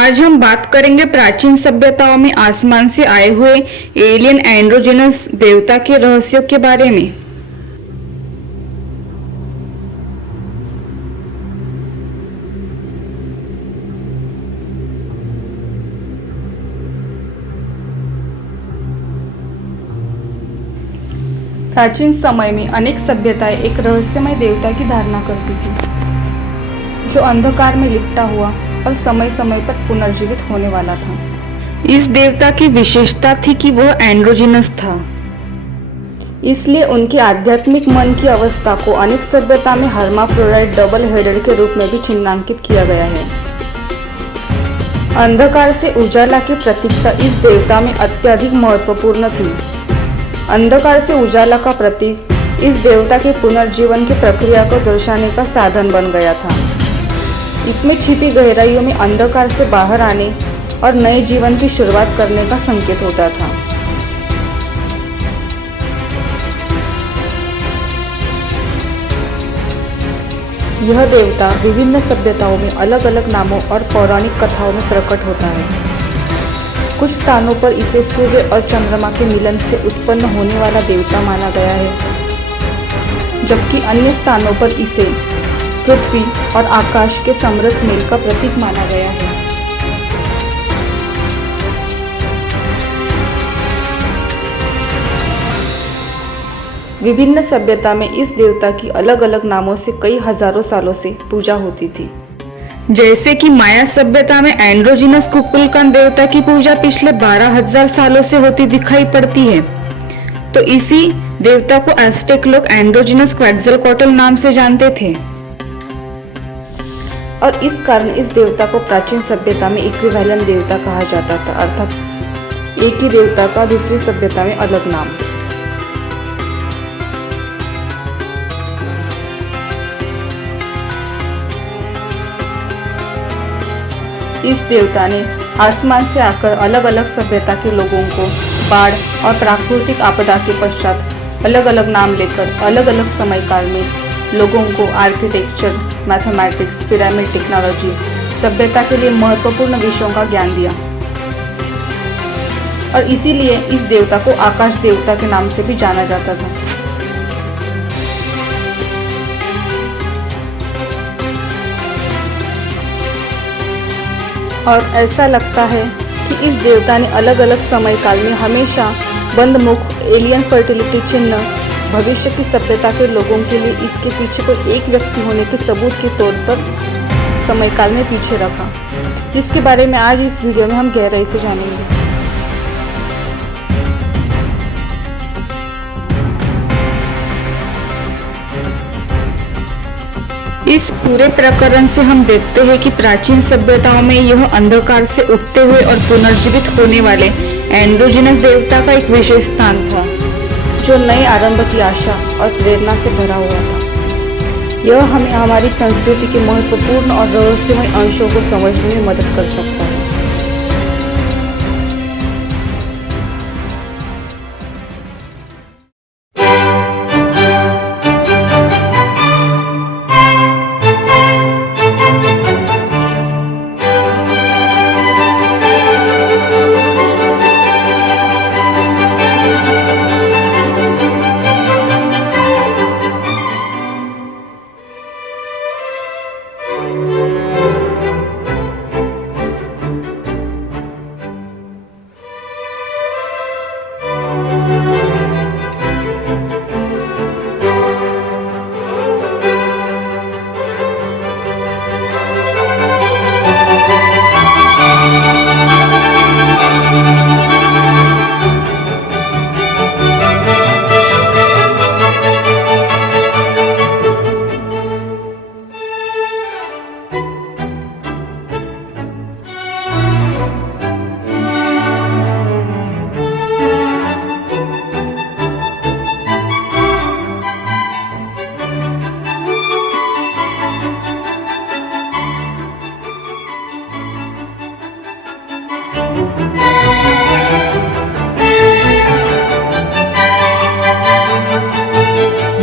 आज हम बात करेंगे प्राचीन सभ्यताओं में आसमान से आए हुए एलियन एंड्रोजिनस देवता के रहस्यों के बारे में। प्राचीन समय में अनेक सभ्यताएं एक रहस्यमय देवता की धारणा करती थी, जो अंधकार में लिपटा हुआ और समय समय पर पुनर्जीवित होने वाला था। इस देवता की विशेषता थी कि वह एंड्रोजिनस था, इसलिए उनके आध्यात्मिक मन की अवस्था को अनेक सभ्यता में हर्माफ्रोडाइट डबल हेडेड के रूप में भी चिन्हांकित किया गया है। अंधकार से उजाला की प्रतीकता इस देवता में अत्यधिक महत्वपूर्ण थी। अंधकार से उजाला का प्रतीक इस देवता के पुनर्जीवन की प्रक्रिया को दर्शाने का साधन बन गया था। इसमें छिपी गहराइयों में अंधकार से बाहर आने और नए जीवन की शुरुआत करने का संकेत होता था। यह देवता विभिन्न सभ्यताओं में अलग अलग नामों और पौराणिक कथाओं में प्रकट होता है। कुछ स्थानों पर इसे सूर्य और चंद्रमा के मिलन से उत्पन्न होने वाला देवता माना गया है, जबकि अन्य स्थानों पर इसे पृथ्वी और आकाश के समरस मेल का प्रतीक माना गया है। विभिन्न सभ्यता में इस देवता की अलग अलग नामों से कई हजारों सालों से पूजा होती थी। जैसे कि माया सभ्यता में एंड्रोजिनस कुकुलकान देवता की पूजा पिछले 12,000 सालों से होती दिखाई पड़ती है, तो इसी देवता को एज़टेक लोग एंड्रोजिनस क्वेट्ज़लकोएट्ल नाम से जानते थे और इस कारण इस देवता को प्राचीन सभ्यता में इक्विवेलेंट देवता कहा जाता था, अर्थात एक ही देवता का दूसरी सभ्यता में अलग नाम। इस देवता ने आसमान से आकर अलग अलग सभ्यता के लोगों को बाढ़ और प्राकृतिक आपदा के पश्चात अलग अलग नाम लेकर अलग अलग समय काल में लोगों को आर्किटेक्चर, मैथमेटिक्स, पिरामिड टेक्नोलॉजी, सभ्यता के लिए महत्वपूर्ण विषयों का ज्ञान दिया और इसीलिए इस देवता को आकाश देवता के नाम से भी जाना जाता था। और ऐसा लगता है कि इस देवता ने अलग अलग समय काल में हमेशा बंद मुख एलियन फर्टिलिटी चिन्ह भविष्य की सभ्यता के लोगों के लिए इसके पीछे कोई एक व्यक्ति होने के सबूत के तौर पर समय काल में पीछे रखा, जिसके बारे में आज इस वीडियो में हम गहराई से जानेंगे। इस पूरे प्रकरण से हम देखते हैं कि प्राचीन सभ्यताओं में यह अंधकार से उठते हुए और पुनर्जीवित होने वाले एंड्रोजिनस देवता का एक विशेष स्थान था, जो नए आरंभ की आशा और प्रेरणा से भरा हुआ था। यह हमें हमारी संस्कृति के महत्वपूर्ण और रहस्यमय अंशों को समझने में मदद कर सकता है।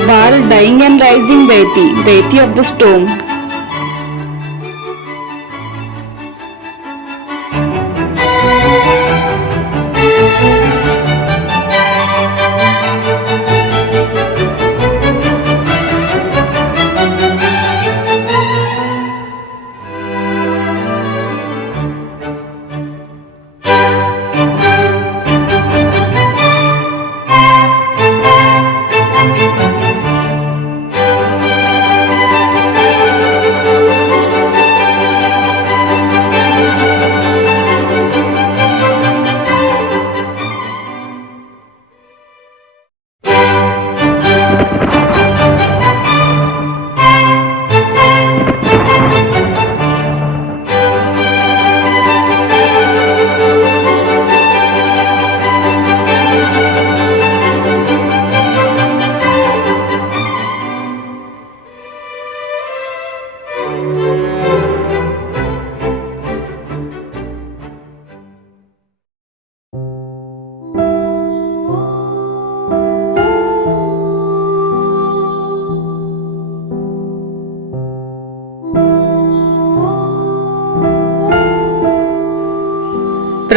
Bar dying and rising deity of the storm.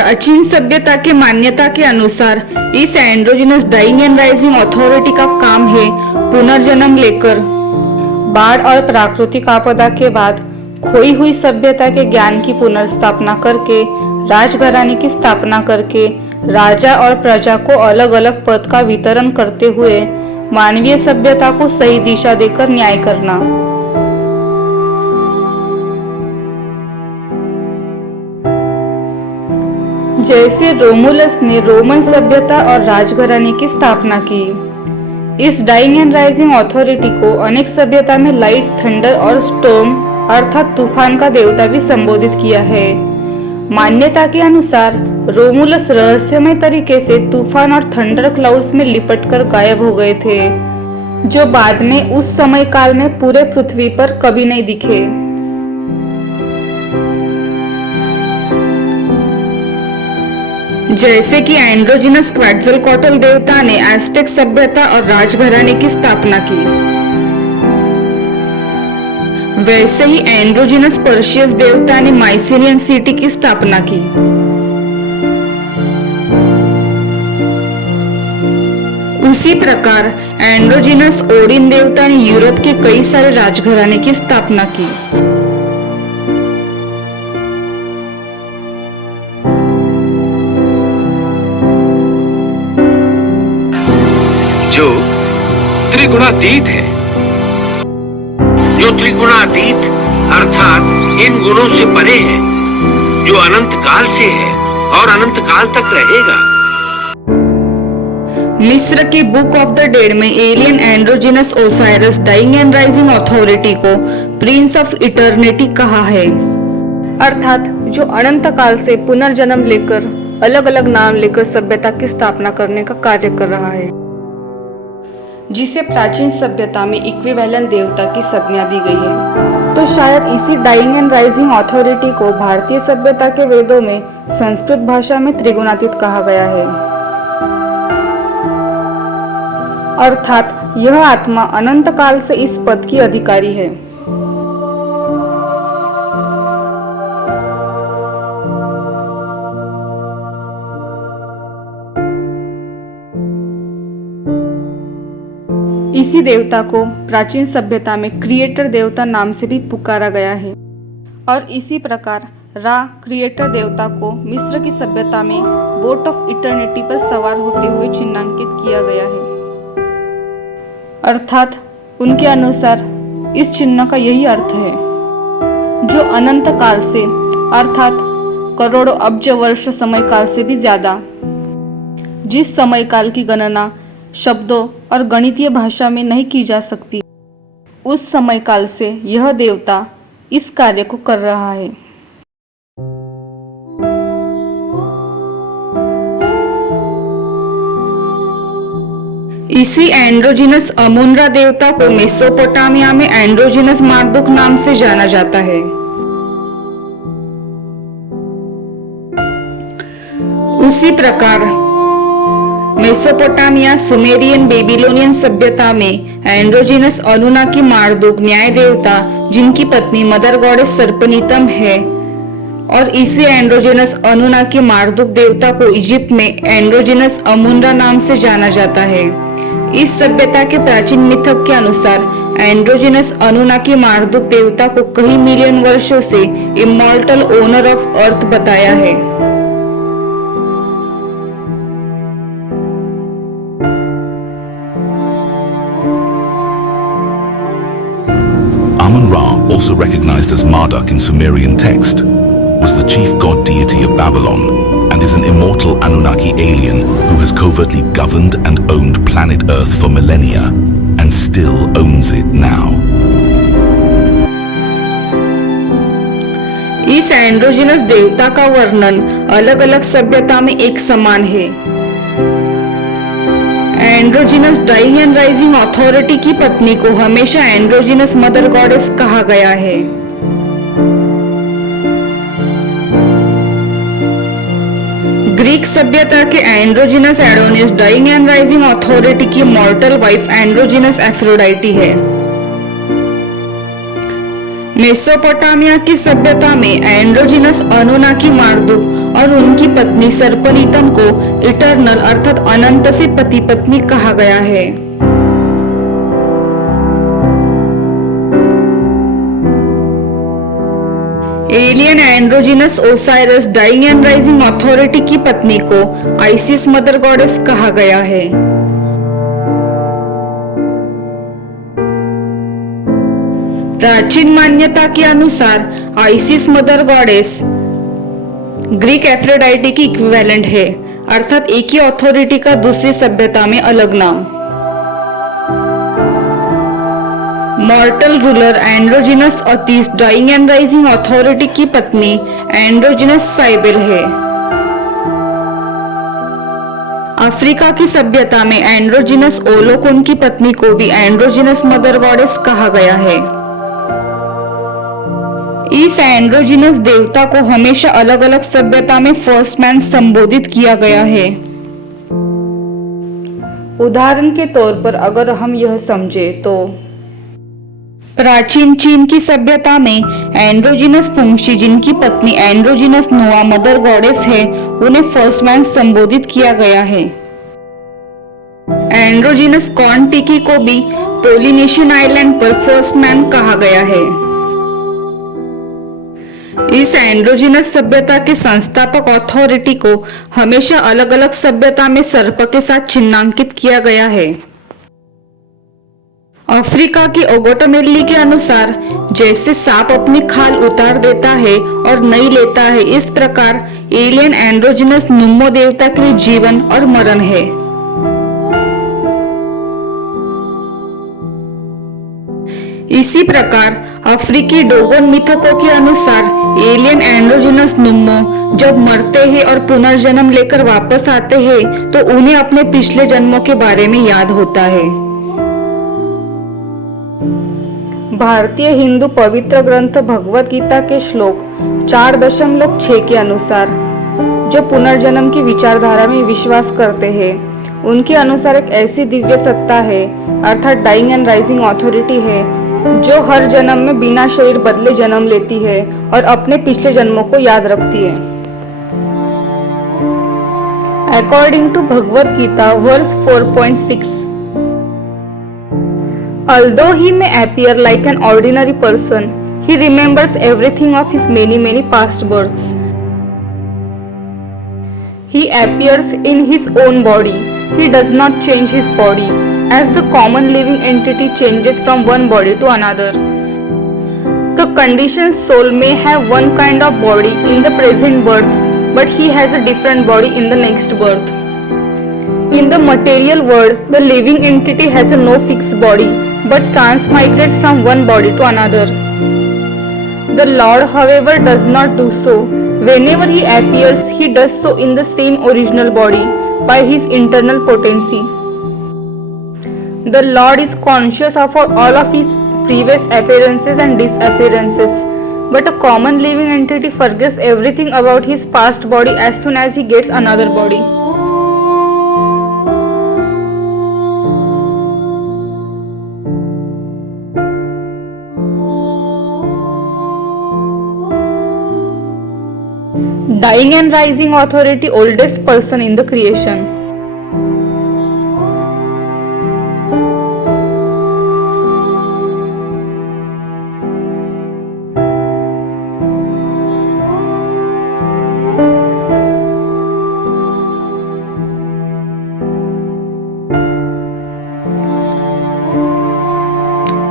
प्राचीन सभ्यता के मान्यता के अनुसार इस androgynous dying and rising authority का काम है पुनर्जन्म लेकर बाढ़ और प्राकृतिक आपदा के बाद खोई हुई सभ्यता के ज्ञान की पुनर्स्थापना करके राजघराने की स्थापना करके राजा और प्रजा को अलग अलग पद का वितरण करते हुए मानवीय सभ्यता को सही दिशा देकर न्याय करना। जैसे रोमुलस ने रोमन सभ्यता और राजघराने की स्थापना की। इस डाइंग एंड राइजिंग अथॉरिटी को अनेक सभ्यता में लाइट, थंडर और स्टॉर्म अर्थात तूफान का देवता भी संबोधित किया है। मान्यता के अनुसार रोमुलस रहस्यमय तरीके से तूफान और थंडर क्लाउड्स में लिपटकर गायब हो गए थे, जो बाद में उस समय काल में पूरे पृथ्वी पर कभी नहीं दिखे। जैसे कि एंड्रोजिनस क्वेटज़लकोएट्ल देवता ने एज़टेक सभ्यता और राजघराने की स्थापना की, वैसे ही एंड्रोजिनस पर्शियस देवता ने माइसेनियन सिटी की स्थापना की। उसी प्रकार एंड्रोजिनस ओडिन देवता ने यूरोप के कई सारे राजघराने की स्थापना की। जो त्रिगुणातीत है, जो त्रिगुणातीत अर्थात इन गुणों से परे है, जो अनंत काल से है और अनंत काल तक रहेगा। मिस्र के बुक ऑफ द डेड में alien androgynous Osiris dying and rising authority को प्रिंस ऑफ इटर्निटी कहा है, अर्थात जो अनंत काल से पुनर्जन्म लेकर अलग अलग नाम लेकर सभ्यता की स्थापना करने का कार्य कर रहा है, जिसे प्राचीन सभ्यता में इक्विवेलेंट देवता की संज्ञा दी गई है। तो शायद इसी डाइंग एंड राइजिंग अथॉरिटी को भारतीय सभ्यता के वेदों में संस्कृत भाषा में त्रिगुणातीत कहा गया है, अर्थात यह आत्मा अनंत काल से इस पद की अधिकारी है। इसी देवता को प्राचीन सभ्यता में क्रिएटर देवता नाम से भी पुकारा गया है और इसी प्रकार रा क्रिएटर देवता को मिस्र की सभ्यता में बोट ऑफ इटर्निटी पर सवार होते हुए चिन्हांकित किया गया है, अर्थात उनके अनुसार इस चिन्ह का यही अर्थ है, जो अनंत काल से अर्थात करोड़ों अब्ज वर्ष समय काल से भी ज्यादा, जिस समय काल की गणना शब्दों और गणितीय भाषा में नहीं की जा सकती, उस समय काल से यह देवता इस कार्य को कर रहा है। इसी एंड्रोजिनस अमुनरा देवता को मेसोपोटामिया में एंड्रोजिनस मार्दुक नाम से जाना जाता है। उसी प्रकार मेसोपोटामिया, सुमेरियन, बेबीलोनियन सभ्यता में एंड्रोजिनस अनुनाकी मार्दुक न्याय देवता, जिनकी पत्नी मदर गॉडेस सर्पनीतम है, और इसी एंड्रोजिनस अनुनाकी मार्दुक देवता को इजिप्ट में एंड्रोजिनस अमुनरा नाम से जाना जाता है। इस सभ्यता के प्राचीन मिथक के अनुसार एंड्रोजिनस अनुनाकी मार्दुक देवता को कई मिलियन वर्षों से इमॉर्टल ओनर ऑफ अर्थ बताया है। Amun-Ra, also recognized as Marduk in Sumerian text, was the chief god deity of Babylon and is an immortal Anunnaki alien who has covertly governed and owned planet Earth for millennia and still owns it now. इस androgynous देवता का वर्णन अलग अलग सभ्यता में एक समान है। Androgynous dying and rising authority की पत्नी को हमेशा एंड्रोजिनस मदर गॉडेस कहा गया है। ग्रीक सभ्यता के androgynous Adonis dying and rising authority की मॉर्टल वाइफ एंड्रोजिनस एफ्रोडाइटी है। मेसोपोटामिया की सभ्यता में एंड्रोजिनस अनुनाकी मार्दुक और उनकी पत्नी सर्पनीतम को इटर्नल अर्थात अनंत से पति पत्नी कहा गया है। Alien androgynous Osiris dying and rising authority की पत्नी को आइसिस मदर गॉडेस कहा गया है। प्राचीन मान्यता के अनुसार ISIS mother goddess Greek Aphrodite की इक्विवेलेंट है, अर्थात एक ही अथॉरिटी का दूसरी सभ्यता में अलग नाम। Mortal ruler androgynous Attis dying and rising authority की पत्नी एंड्रोजिनस साइबेल है। अफ्रीका की सभ्यता में एंड्रोजिनस ओलोकोन की पत्नी को भी एंड्रोजिनस मदर गॉडेस कहा गया है। इस एंड्रोजिनस देवता को हमेशा अलग अलग सभ्यता में फर्स्ट मैन संबोधित किया गया है। उदाहरण के तौर पर अगर हम यह समझे तो प्राचीन चीन की सभ्यता में एंड्रोजिनस फुंगशी जिनकी पत्नी एंड्रोजिनस नोआ मदर गॉडेस है, उन्हें फर्स्ट मैन संबोधित किया गया है। एंड्रोजिनस कॉन्टिकी को भी पोलिनेशियन आइलैंड पर फर्स्ट मैन कहा गया है। इस एंड्रोजिनस सभ्यता के संस्थापक अथॉरिटी को हमेशा अलग अलग सभ्यता में सर्प के साथ चिन्हांकित किया गया है। अफ्रीका की ओगोटोमेली के अनुसार जैसे सांप अपनी खाल उतार देता है और नई लेता है, इस प्रकार एलियन एंड्रोजिनस नुम्मो देवता के लिए जीवन और मरण है। इसी प्रकार अफ्रीकी डोगोन मिथकों के अनुसार एलियन एंड्रोजिनस नुम्मो जब मरते हैं और पुनर्जन्म लेकर वापस आते हैं तो उन्हें अपने पिछले जन्मों के बारे में याद होता है। भारतीय हिंदू पवित्र ग्रंथ भगवत गीता के श्लोक 4.6 के अनुसार जो पुनर्जन्म की विचारधारा में विश्वास करते हैं, उनके अनुसार एक ऐसी दिव्य सत्ता है अर्थात डाइंग एंड राइजिंग अथॉरिटी है जो हर जन्म में बिना शरीर बदले जन्म लेती है और अपने पिछले जन्मों को याद रखती है। According to Bhagavad Gita verse 4.6, although he may appear like an ordinary person, he remembers everything of his many past births. He appears in his own body. He does not change his body, as the common living entity changes from one body to another. The conditioned soul may have one kind of body in the present birth, but he has a different body in the next birth. In the material world, the living entity has a no fixed body, but transmigrates from one body to another. The Lord, however, does not do so. Whenever he appears, he does so in the same original body by his internal potency. The Lord is conscious of all of his previous appearances and disappearances, but a common living entity forgets everything about his past body as soon as he gets another body. Dying and rising authority, oldest person in the creation.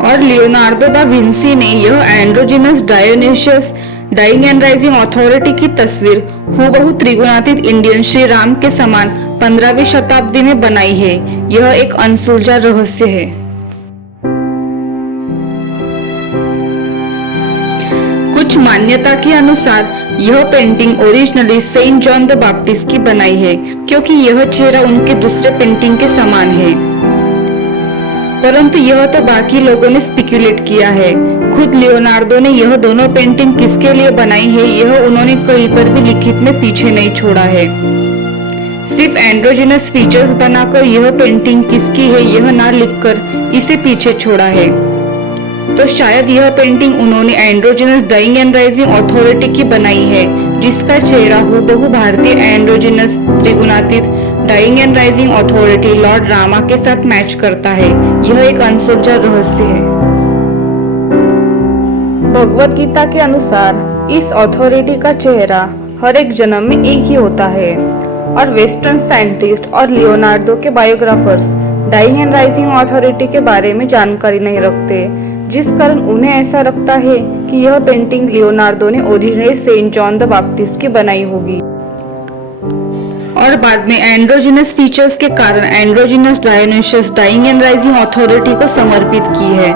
और Leonardo da Vinci ने यह androgynous डायोनिशियस dying and rising authority की तस्वीर हूबहू त्रिगुणातीत Indian Shri Ram के समान 15वीं शताब्दी में बनाई है। यह एक अनसुलझा रहस्य है। कुछ मान्यता के अनुसार यह painting originally Saint John the Baptist की बनाई है, क्योंकि यह चेहरा उनके दूसरे पेंटिंग के समान है। परंतु यह तो बाकी लोगों ने स्पेक्युलेट किया है। खुद लियोनार्डो ने यह दोनों पेंटिंग किसके लिए बनाई है, यह उन्होंने कहीं पर भी लिखित में पीछे नहीं छोड़ा है। सिर्फ एंड्रोजिनस फीचर्स बनाकर यह पेंटिंग किसकी है यह ना लिखकर इसे पीछे छोड़ा है। तो शायद यह पेंटिंग उन्होंने androgynous dying and rising authority की बनाई है, जिसका चेहरा हूबहू भारतीय एंड्रोजिनस त्रिगुणातीत dying and rising authority lord Rama के साथ मैच करता है। यह एक अनसुलझा रहस्य है। भगवत गीता के अनुसार इस अथॉरिटी का चेहरा हर एक जन्म में एक ही होता है और वेस्टर्न साइंटिस्ट और लियोनार्डो के biographers dying and rising authority के बारे में जानकारी नहीं रखते, जिस कारण उन्हें ऐसा लगता है कि यह पेंटिंग लियोनार्डो ने originally Saint John the Baptist की बनाई होगी और बाद में एंड्रोजिनस फीचर्स के कारण androgynous Dionysius dying and rising authority को समर्पित की है।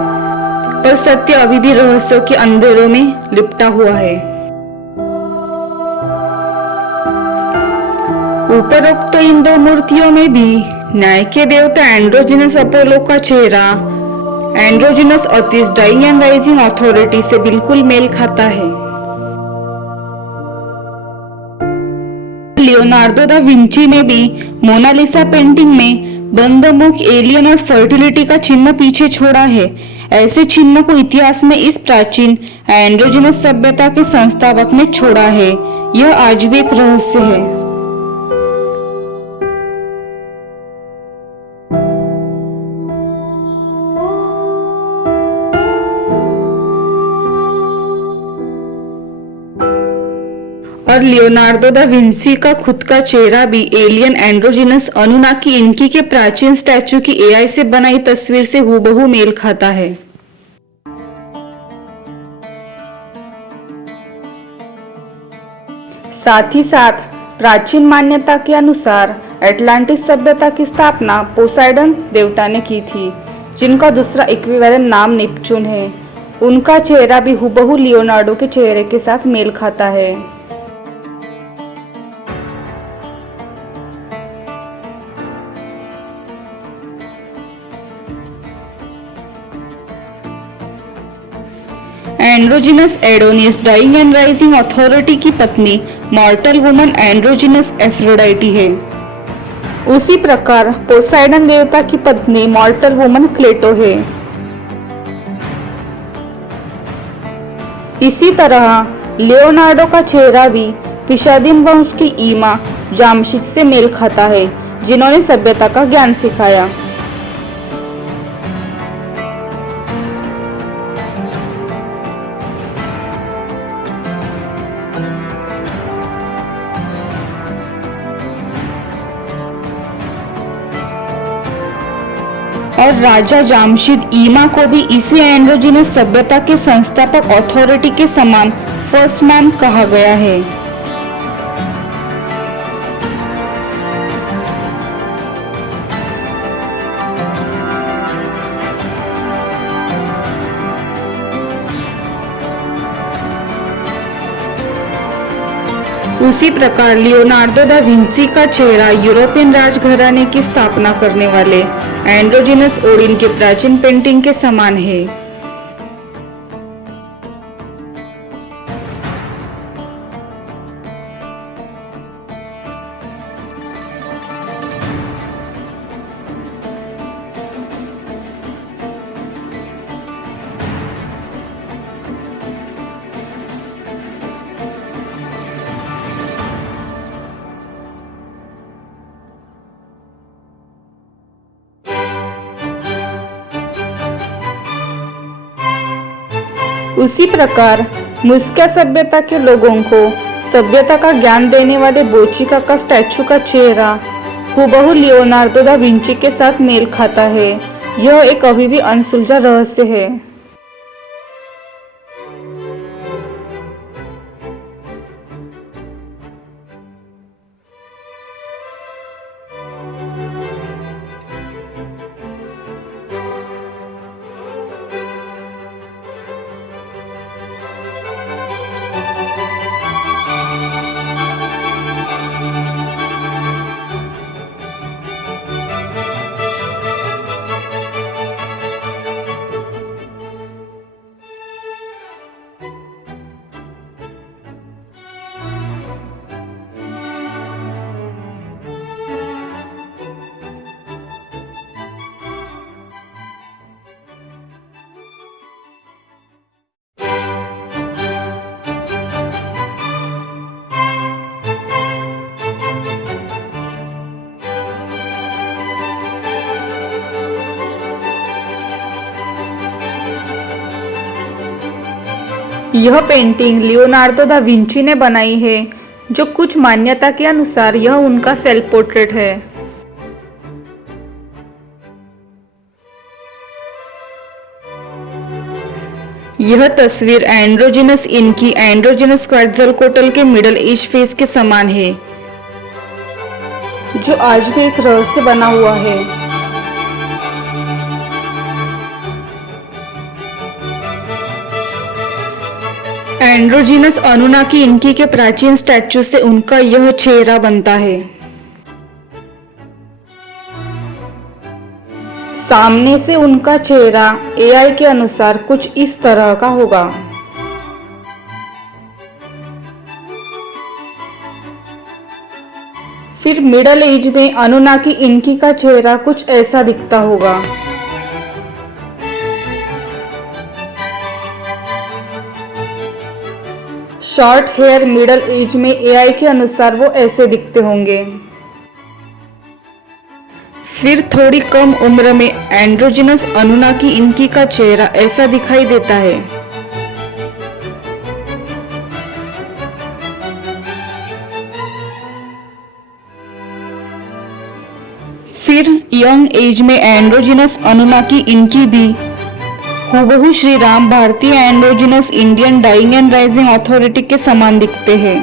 पर सत्य अभी भी रहस्यों के अंधेरों में लिपटा हुआ है। उपरोक्त इन दो मूर्तियों में भी न्याय के देवता एंड्रोजिनस अपोलो का चेहरा androgynous अतिस dying and rising authority से बिल्कुल मेल खाता है। लियोनार्डो दा विंची ने भी मोनालिसा पेंटिंग में बंद मुख, एलियन और फर्टिलिटी का चिन्ह पीछे छोड़ा है। ऐसे चिन्ह को इतिहास में इस प्राचीन एंड्रोजिनस सभ्यता के संस्थापक ने छोड़ा है। यह आज भी एक रहस्य है। और लियोनार्डो दा विंसी का खुद का चेहरा भी एलियन, एंड्रोजिनस, अनुनाकी, इनकी के प्राचीन स्टैचू की एआई से बनाई तस्वीर से हूबहू मेल खाता है। साथ ही साथ प्राचीन मान्यता के अनुसार एटलांटिस सभ्यता की स्थापना पोसाइडन देवता ने की थी, जिनका दूसरा इक्विवेलेंट नाम नेपच्यून है। उनका चेहरा भी हूबहू लियोनार्डो के चेहरे के साथ मेल खाता है। Androgynous Adonis dying and rising authority की पत्नी मॉर्टल वुमन एंड्रोजिनस एफ्रोडाइटी है। उसी प्रकार पोसाइडन देवता की पत्नी मॉर्टल वुमन क्लेटो है। इसी तरह लियोनार्डो का चेहरा भी पिशादिन वंश की ईमा जामशिद से मेल खाता है, जिन्होंने सभ्यता का ज्ञान सिखाया। और राजा जामशिद ईमा को भी इसी एंड्रोजिनस सभ्यता के संस्थापक अथॉरिटी के समान फर्स्ट मैन कहा गया है। उसी प्रकार लियोनार्डो दा विंसी का चेहरा यूरोपियन राजघराने की स्थापना करने वाले एंड्रोजिनस ओडिन के प्राचीन पेंटिंग के समान है। उसी प्रकार मुस्का सभ्यता के लोगों को सभ्यता का ज्ञान देने वाले बोचिका का स्टैचू का चेहरा हूबहू लियोनार्डो दा विंची के साथ मेल खाता है। यह एक अभी भी अनसुलझा रहस्य है। यह पेंटिंग लियोनार्डो दा विंची ने बनाई है, जो कुछ मान्यता के अनुसार यह उनका सेल्फ पोर्ट्रेट है। यह तस्वीर एंड्रोजिनस इन की एंड्रोजिनस क्वैट्ज़लकोट्ल के मिडल एज फेज के समान है, जो आज भी एक रहस्य बना हुआ है। एंड्रोजिनस अनुनाकी इनकी के प्राचीन स्टैच्यू से उनका यह चेहरा बनता है। सामने से उनका चेहरा एआई के अनुसार कुछ इस तरह का होगा। फिर मिडल एज में अनुनाकी इनकी का चेहरा कुछ ऐसा दिखता होगा। शॉर्ट हेयर मिडल एज में एआई के अनुसार वो ऐसे दिखते होंगे। फिर थोड़ी कम उम्र में एंड्रोजिनस अनुनाकी इनकी का चेहरा ऐसा दिखाई देता है। फिर यंग एज में एंड्रोजिनस अनुनाकी इनकी भी हूबहू श्री राम भारतीय androgynous Indian dying and rising authority के समान दिखते हैं।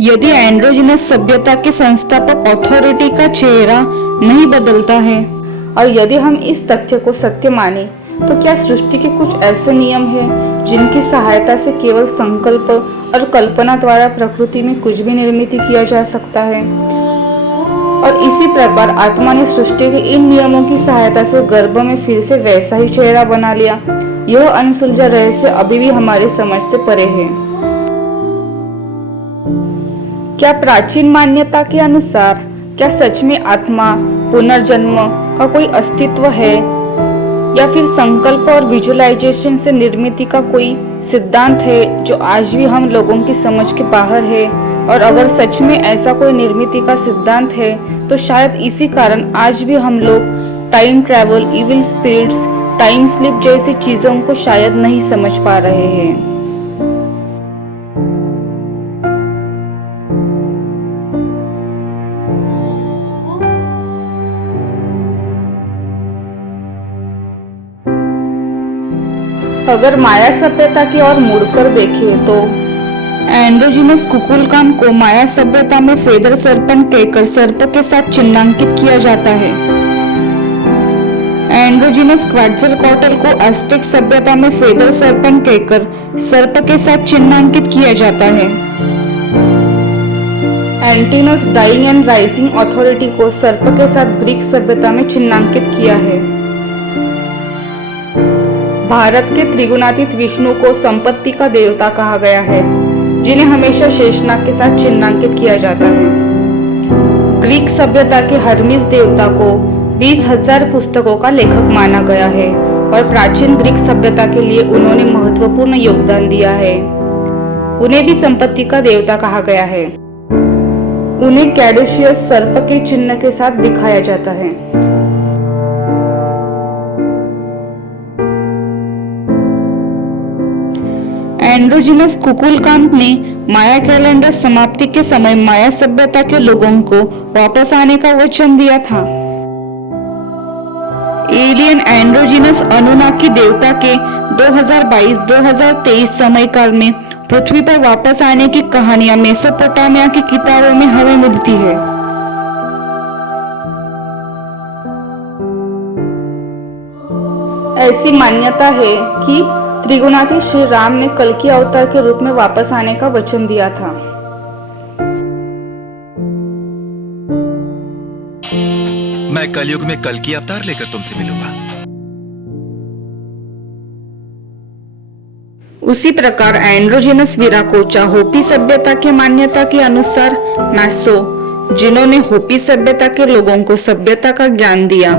यदि एंड्रोजिनस सभ्यता के संस्थापक अथॉरिटी का चेहरा नहीं बदलता है और यदि हम इस तथ्य को सत्य माने, तो क्या सृष्टि के कुछ ऐसे नियम हैं जिनकी सहायता से केवल संकल्प और कल्पना द्वारा प्रकृति में कुछ भी निर्मित किया जा सकता है? और इसी प्रकार आत्मा ने सृष्टि के इन नियमों की सहायता से गर्भ में फिर से वैसा ही चेहरा बना लिया। यह अनसुलझा रहस्य अभी भी हमारे समझ से परे है। क्या प्राचीन मान्यता के अनुसार क्या सच में आत्मा, पुनर्जन्म का कोई अस्तित्व है, या फिर संकल्प और विजुअलाइजेशन से निर्मित का कोई सिद्धांत है जो आज भी हम लोगों की समझ के बाहर है? और अगर सच में ऐसा कोई निर्मित का सिद्धांत है, तो शायद इसी कारण आज भी हम लोग time travel, evil spirits, time slip जैसी चीजों को शायद नहीं समझ पा रहे हैं। अगर माया सभ्यता की ओर मुड़कर देखें तो एंड्रोजिनस कुकुलकान को माया सभ्यता में फेदर सर्पन कहकर सर्प के साथ चिन्हांकित किया जाता है। एंड्रोजिनस क्वैट्ज़लकोट्ल को अज़टेक सभ्यता में फेदर सर्पन कहकर सर्प के साथ चिन्हांकित किया जाता है। एंटिनस डाइंग एंड राइजिंग अथॉरिटी को सर्प के साथ ग्रीक सभ्यता में चिन्हांकित किया है। भारत के त्रिगुणातीत विष्णु को संपत्ति का देवता कहा गया है, जिन्हें हमेशा शेषनाग के साथ चिन्हांकित किया जाता है। ग्रीक सभ्यता के हर्मिस देवता को 20,000 पुस्तकों का लेखक माना गया है और प्राचीन ग्रीक सभ्यता के लिए उन्होंने महत्वपूर्ण योगदान दिया है। उन्हें भी संपत्ति का देवता कहा गया है। उन्हें कैडुशियस सर्प के चिन्ह के साथ दिखाया जाता है। एंड्रोजिनस कुकुलकांत ने माया कैलेंडर समाप्ति के समय माया सभ्यता के लोगों को वापस आने का वचन दिया था। एलियन एंड्रोजिनस अनुनाकी देवता के 2022-2023 समय काल में पृथ्वी पर वापस आने की कहानियां मेसोपोटामिया की किताबों में हमें मिलती है। ऐसी मान्यता है कि त्रिगुणातीत श्री राम ने कल्कि अवतार के रूप में वापस आने का वचन दिया था। मैं कलयुग में कल्कि अवतार लेकर तुमसे मिलूंगा। उसी प्रकार एंड्रोजिनस विराकोचा होपी सभ्यता की मान्यता के अनुसार मैसो, जिन्होंने होपी सभ्यता के लोगों को सभ्यता का ज्ञान दिया,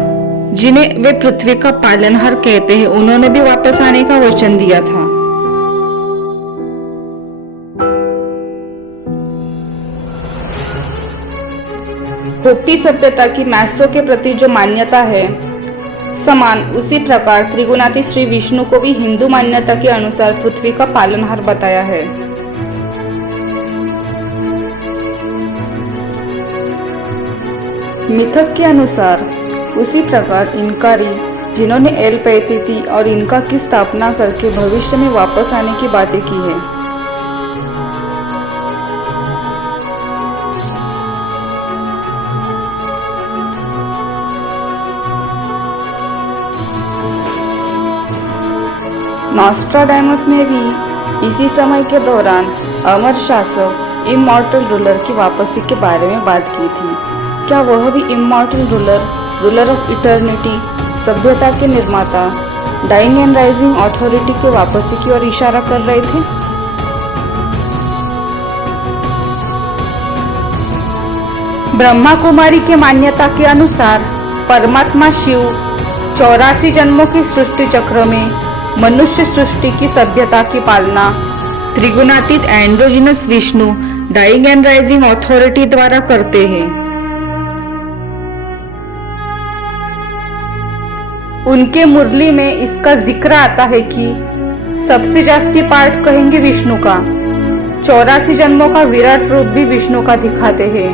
जिन्हें वे पृथ्वी का पालनहार कहते हैं, उन्होंने भी वापस आने का वचन दिया था। होपी सभ्यता की मैसो के प्रति जो मान्यता है समान, उसी प्रकार त्रिगुणातीत श्री विष्णु को भी हिंदू मान्यता के अनुसार पृथ्वी का पालनहार बताया है। मिथक के अनुसार उसी प्रकार इनकारी, जिन्होंने एल पैतीती और इनका की स्थापना करके भविष्य में वापस आने की बातें की है। नॉस्ट्राडामस ने भी इसी समय के दौरान अमर शासक इमॉर्टल रूलर की वापसी के बारे में बात की थी। क्या वह भी इमॉर्टल रूलर ऑफ इटर्निटी, सभ्यता के निर्माता, डाइंग एंड राइजिंग अथॉरिटी की वापसी की ओर इशारा कर रहे थे? ब्रह्मा कुमारी के मान्यता के अनुसार परमात्मा शिव 84 जन्मों की सृष्टि चक्र में मनुष्य सृष्टि की सभ्यता की पालना त्रिगुणातीत androgynous Vishnu dying and rising authority द्वारा करते हैं। उनके मुरली में इसका जिक्र आता है कि सबसे जास्ती पार्ट कहेंगे विष्णु का, 84 जन्मों का विराट रूप भी विष्णु का दिखाते हैं।